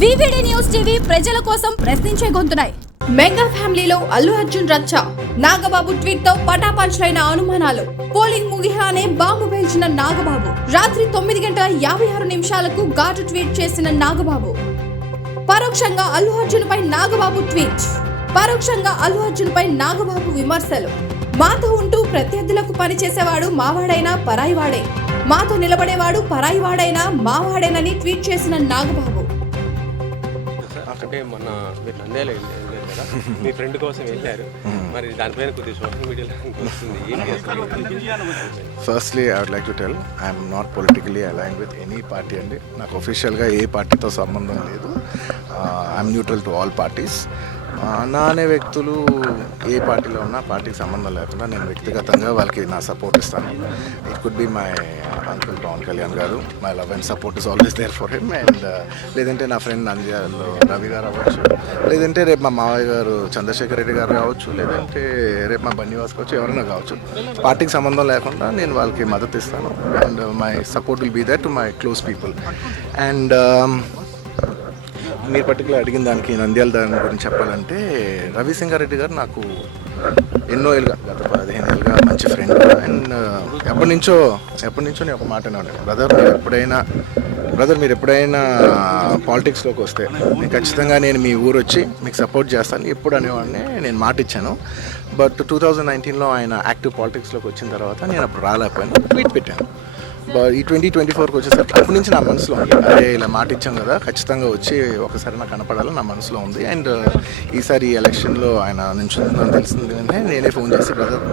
VVD news TV ప్రజల కోసం ప్రశ్నించే గొంతునాయి. మెగా ఫ్యామిలీలో అల్లు అర్జున్ రచ్చ. నాగబాబు ట్వీట్ తో పటాపంచలైన అనుమానాలు. పోలింగ్ ముగియగానే బాంబు పేల్చిన నాగబాబు. రాత్రి 9:56 ఘాటు ట్వీట్ చేసిన నాగబాబు. పరోక్షంగా అల్లు అర్జున్ పై నాగబాబు ట్వీట్. పరోక్షంగా అల్లు అర్జున్ పై నాగబాబు విమర్శలు. మాతో ఉంటూ ప్రత్యర్థులకు పనిచేసేవాడు మావాడైనా పరాయివాడే, మాతో నిలబడేవాడు పరాయివాడైనా మావాడేనని ట్వీట్ చేసిన నాగబాబు. అంటే మొన్న మీరు నంద్యాల వెళ్ళారు కదా, మీ ఫ్రెండ్ కోసం వెళ్ళారు, మరి దానిపైన కొద్దిగా సోషల్ మీడియాలో వస్తుంది ఏంటి? Firstly I would like to tell I'm not politically align with any party అండి. నాకు ఒఫిషియల్గా ఏ పార్టీతో సంబంధం లేదు. I'm neutral to all parties. నా అనే వ్యక్తులు ఏ పార్టీలో ఉన్నా పార్టీకి సంబంధం లేకుండా నేను వ్యక్తిగతంగా వాళ్ళకి నా సపోర్ట్ ఇస్తాను. It could be my uncle Pawan Kalyan garu. My love and support is always there for him. And లేదంటే నా ఫ్రెండ్ నంద్యాలలో రవి గారు అవ్వచ్చు, లేదంటే రేపు మా మావయ్య గారు చంద్రశేఖర్ రెడ్డి గారు కావచ్చు, లేదంటే రేపు మా బన్నివాస్ కావచ్చు, ఎవరైనా కావచ్చు. పార్టీకి సంబంధం లేకుండా నేను వాళ్ళకి మద్దతు ఇస్తాను. And my support will be that to my close people. And మీరు పర్టికులర్ అడిగిన దానికి నంద్యాల దాని గురించి చెప్పాలంటే, రవిసింగారెడ్డి గారు నాకు ఎన్నో ఏళ్ళుగా, గత 15 ఏళ్ళుగా మంచి ఫ్రెండ్. అండ్ ఎప్పటి నుంచో నేను ఒక మాట అన్నాడు, బ్రదర్ మీరు ఎప్పుడైనా పాలిటిక్స్లోకి వస్తే ఖచ్చితంగా నేను మీ ఊరు వచ్చి మీకు సపోర్ట్ చేస్తాను ఎప్పుడు అనేవాడిని. నేను మాట ఇచ్చాను. బట్ 2019లో ఆయన యాక్టివ్ పాలిటిక్స్లోకి వచ్చిన తర్వాత నేను అప్పుడు రాలేకపోయాను, ట్వీట్ పెట్టాను. ఈ 2024కి వచ్చేసరికి అప్పటి నుంచి నా మనసులో ఉంది, అదే ఇలా మాట ఇచ్చాం కదా, ఖచ్చితంగా వచ్చి ఒకసారి నాకు కనపడాలని నా మనసులో ఉంది. అండ్ ఈసారి ఈ ఎలక్షన్లో ఆయన నిల్చుందని తెలిసింది వెంటనే నేనే ఫోన్ చేసి, బ్రదర్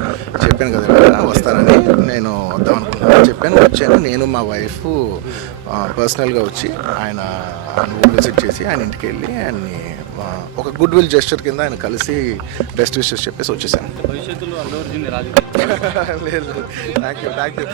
చెప్పాను కదా వస్తానని, నేను వద్దాం అనుకున్నాను చెప్పాను. వచ్చాను. నేను మా వైఫ్ పర్సనల్గా వచ్చి ఆయన ఊరు విజిట్ చేసి ఆయన ఇంటికి వెళ్ళి ఆయన్ని ఒక గుడ్ విల్ జెస్చర్ కింద ఆయన కలిసి బెస్ట్ విషెస్ చెప్పేసి వచ్చేసాను. లేదు, థ్యాంక్ యూ.